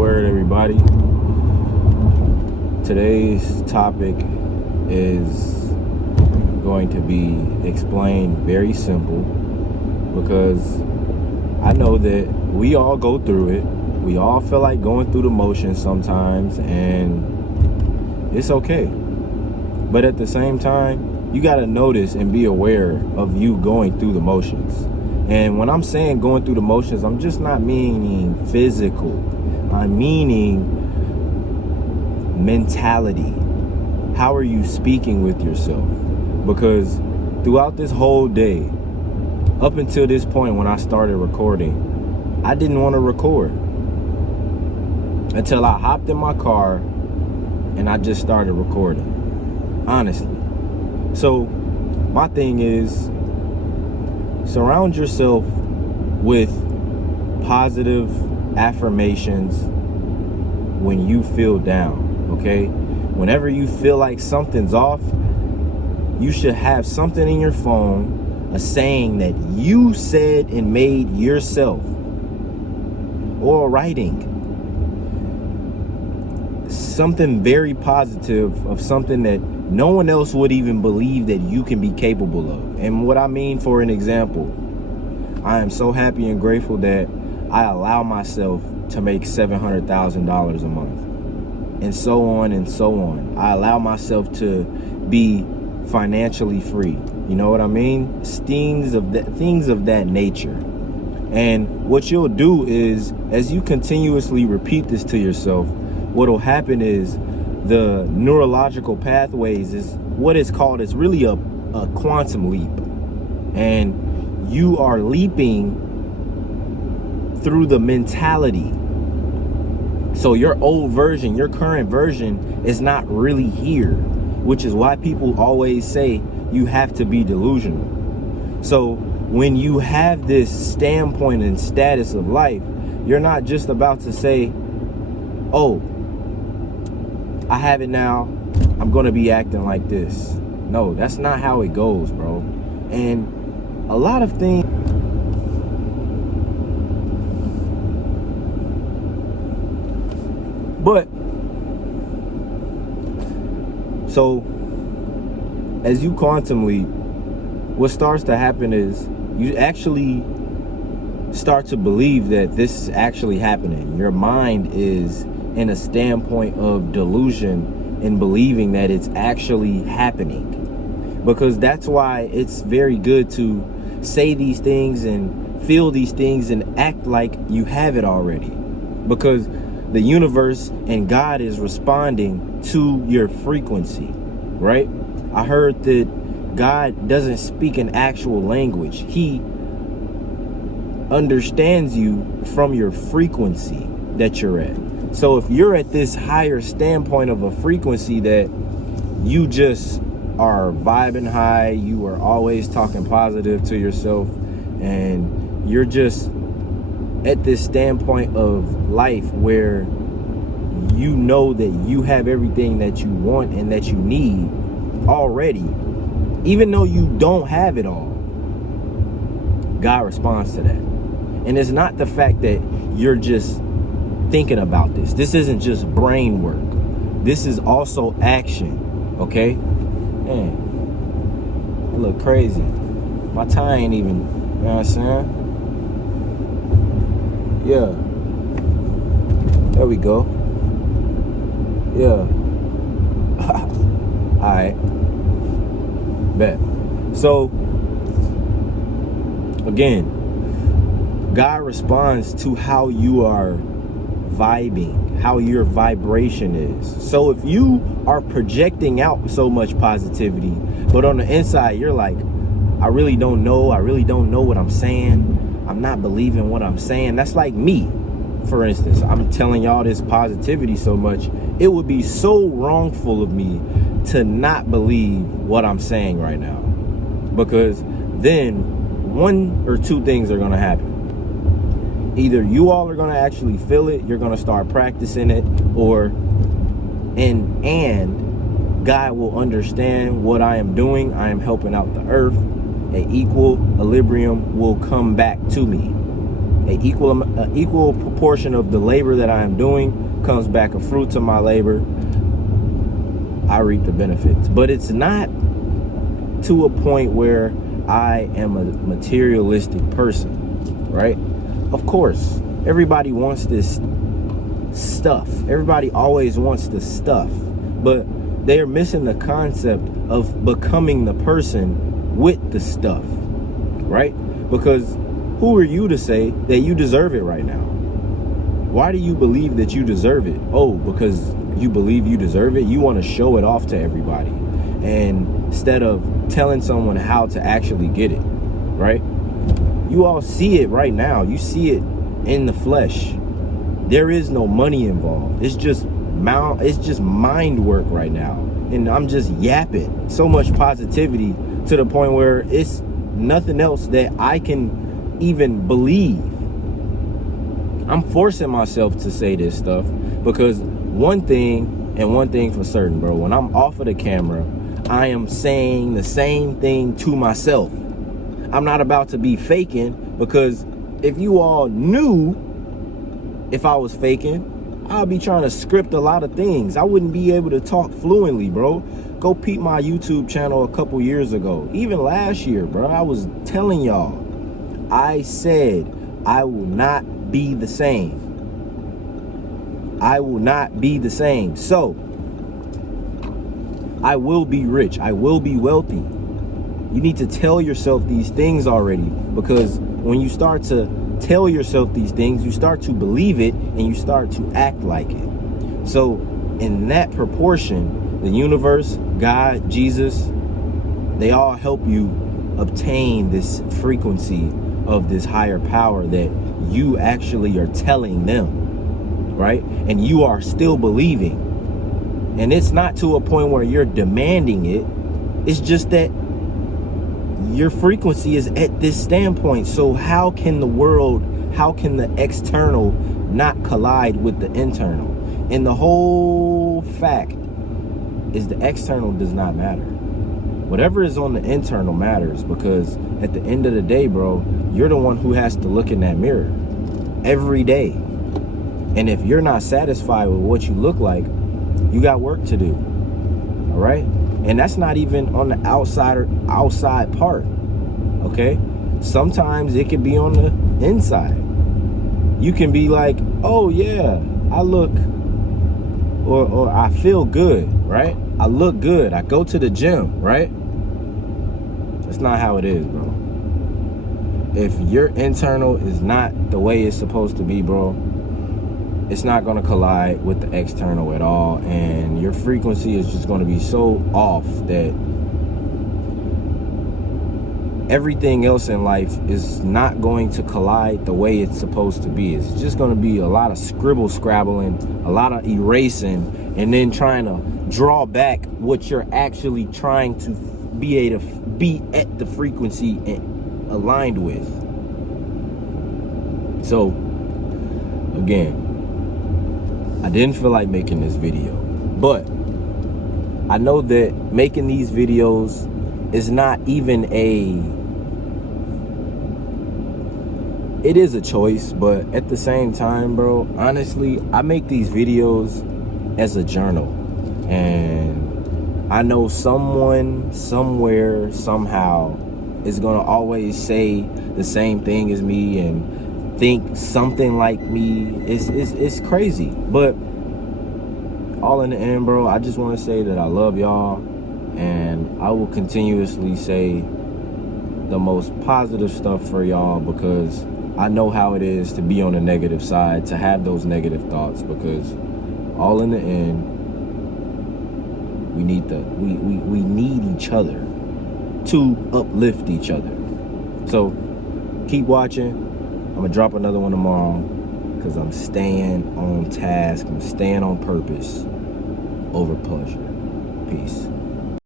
word, everybody? Today's topic is going to be explained very simple because I know that we all go through it. We all feel like going through the motions sometimes, and it's okay. But at the same time, you got to notice and be aware of you going through the motions. And when I'm saying going through the motions, I'm just not meaning physical. I'm meaning mentality. How are you speaking with yourself? Because throughout this whole day, up until this point when I started recording, I didn't want to record until I hopped in my car and I just started recording, honestly. So my thing is, surround yourself with positive affirmations when you feel down, okay? Whenever you feel like something's off, you should have something in your phone, a saying that you said and made yourself, or writing. Something very positive of something that no one else would even believe that you can be capable of. And what I mean, for an example, I am so happy and grateful that I allow myself to make $700,000 a month, and so on and so on. I allow myself to be financially free. You know what I mean? Things of that nature. And what you'll do is, as you continuously repeat this to yourself, what'll happen is the neurological pathways is what is called, it's really a quantum leap. And you are leaping through the mentality. So your old version, your current version is not really here, which is why people always say you have to be delusional. So when you have this standpoint and status of life, you're not just about to say, oh, I have it now, I'm gonna be acting like this. No, that's not how it goes, bro. And a lot of things, but so as you quantum leap, what starts to happen is you actually start to believe that this is actually happening. Your mind is in a standpoint of delusion in believing that it's actually happening. Because that's why it's very good to say these things and feel these things and act like you have it already. Because the universe and God is responding to your frequency, right? I heard that God doesn't speak an actual language. He understands you from your frequency that you're at. So if you're at this higher standpoint of a frequency that you just are vibing high, you are always talking positive to yourself, and you're just at this standpoint of life where you know that you have everything that you want and that you need already, even though you don't have it all, God responds to that. And it's not the fact that you're just thinking about this. This isn't just brain work. This is also action, okay? Man, I look crazy. My tie ain't even, you know what I'm saying? Yeah. There we go. Yeah. Alright. Bet. So, again, God responds to how you are vibing, how your vibration is. So if you are projecting out so much positivity, but on the inside you're like, I really don't know what I'm saying, I'm not believing what I'm saying. That's like me, for instance. I'm telling y'all this positivity so much, it would be so wrongful of me to not believe what I'm saying right now, because then one or two things are going to happen. Either you all are going to actually feel it, you're going to start practicing it, and God will understand what I am doing. I am helping out the earth. An equilibrium will come back to me. a equal proportion of the labor that I am doing comes back a fruit to my labor. I reap the benefits. But it's not to a point where I am a materialistic person, right? Of course, everybody wants this stuff. Everybody always wants the stuff, but they're missing the concept of becoming the person with the stuff, right? Because who are you to say that you deserve it right now? Why do you believe that you deserve it? Oh, because you believe you deserve it. You want to show it off to everybody, and instead of telling someone how to actually get it, right? You all see it right now. You see it in the flesh. There is no money involved. It's just mind work right now. And I'm just yapping so much positivity to the point where it's nothing else that I can even believe. I'm forcing myself to say this stuff because one thing for certain, bro, when I'm off of the camera, I am saying the same thing to myself. I'm not about to be faking, because if you all knew if I was faking, I'd be trying to script a lot of things. I wouldn't be able to talk fluently, bro. Go peep my YouTube channel a couple years ago. Even last year, bro, I was telling y'all, I said I will not be the same. I will not be the same. So, I will be rich. I will be wealthy. You need to tell yourself these things already, because when you start to tell yourself these things, you start to believe it and you start to act like it. So in that proportion, the universe, God, Jesus, they all help you obtain this frequency of this higher power that you actually are telling them, right? And you are still believing. And it's not to a point where you're demanding it. It's just that your frequency is at this standpoint. So how can the external not collide with the internal? And the whole fact is the external does not matter. Whatever is on the internal matters, because at the end of the day, bro, you're the one who has to look in that mirror every day. And if you're not satisfied with what you look like, you got work to do. All right? And that's not even on the outside part. Okay? Sometimes it can be on the inside. You can be like, oh yeah, I look or I feel good, right? I look good. I go to the gym, right? That's not how it is, bro. If your internal is not the way it's supposed to be, bro, it's not going to collide with the external at all, and your frequency is just going to be so off that everything else in life is not going to collide the way it's supposed to be. It's just going to be a lot of scrabbling, a lot of erasing, and then trying to draw back what you're actually trying to be able to be at the frequency and aligned with. So again, I didn't feel like making this video, but I know that making these videos is not even it is a choice, but at the same time, bro, honestly, I make these videos as a journal, and I know someone, somewhere, somehow is gonna always say the same thing as me and think something like me. It's crazy, but all in the end, bro, I just want to say that I love y'all, and I will continuously say the most positive stuff for y'all, because I know how it is to be on the negative side, to have those negative thoughts, because all in the end, we need each other to uplift each other. So keep watching. I'm gonna drop another one tomorrow, because I'm staying on task. I'm staying on purpose over pleasure. Peace.